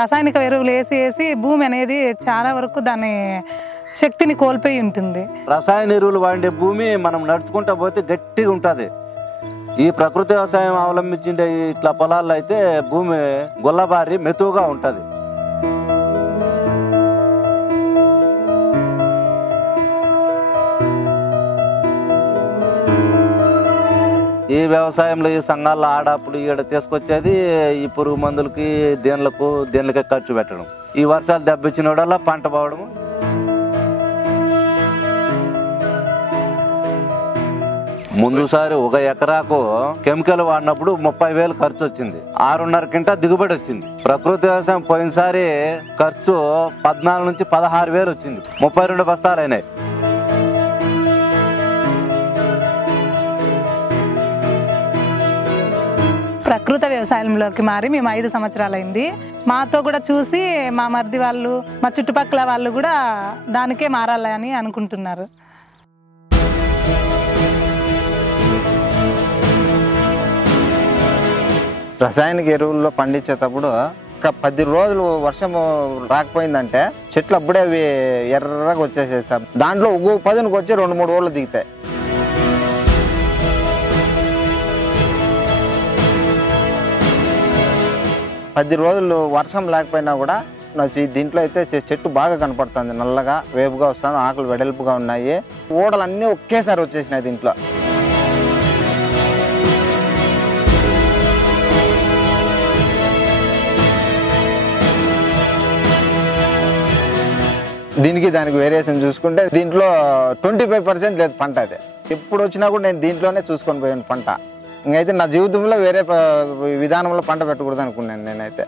రసాయనిక ఎరువులు వేసి భూమి అనేది చాలా వరకు దాని శక్తిని కోల్పోయి ఉంటుంది. రసాయన ఎరువులు వాడే భూమి మనం నడుచుకుంటా పోతే గట్టిగా ఉంటుంది. ఈ ప్రకృతి వ్యవసాయం అవలంబించే ఇట్లా పొలాల్లో అయితే భూమి గొల్లబారి మెతువుగా ఉంటుంది. ఈ వ్యవసాయంలో ఈ సంఘాల్లో ఆడాపులు ఈడ తీసుకొచ్చేది ఈ పురుగు మందులకి దేనిలకే ఖర్చు పెట్టడం. ఈ వర్షాలు దెబ్బిచ్చిన వల్ల పంట పోవడం. ముందుసారి 1 ఎకరాకు కెమికల్ వాడినప్పుడు 30,000 ఖర్చు వచ్చింది. 6.5 క్వింటాల్ దిగుబడి వచ్చింది. ప్రకృతి వ్యవసాయం పోయినసారి ఖర్చు 14 నుంచి 16,000 వచ్చింది. 32 బస్తాలు అయినాయి. ప్రకృతి వ్యవసాయంలోకి మారి మేము 5 సంవత్సరాలు అయింది. మాతో కూడా చూసి మా మరిది వాళ్ళు, మా చుట్టుపక్కల వాళ్ళు కూడా దానికే మారాలని అనుకుంటున్నారు. రసాయనిక ఎరువుల్లో పండించేటప్పుడు ఒక 10 రోజులు వర్షం రాకపోయిందంటే చెట్లు అప్పుడే అవి ఎర్రగా వచ్చేసేది సార్. దాంట్లో ఒక్కొక్క 10కి వచ్చి 2-3 రోజులు దిగుతాయి. పది రోజులు వర్షం లేకపోయినా కూడా దీంట్లో అయితే చెట్టు బాగా కనపడుతుంది. నల్లగా వేపుగా వస్తుంది, ఆకులు వెడల్పుగా ఉన్నాయి. ఊడలన్నీ ఒకేసారి వచ్చేసినాయి దీంట్లో. దానికి వేరియేషన్ చూసుకుంటే దీంట్లో 25% లేదు పంట. అదే ఎప్పుడు వచ్చినా కూడా నేను దీంట్లోనే చూసుకొని పోయాను పంట. ఇంకైతే నా జీవితంలో వేరే విధానంలో పంట పెట్టకూడదు అనుకున్నాను నేనైతే.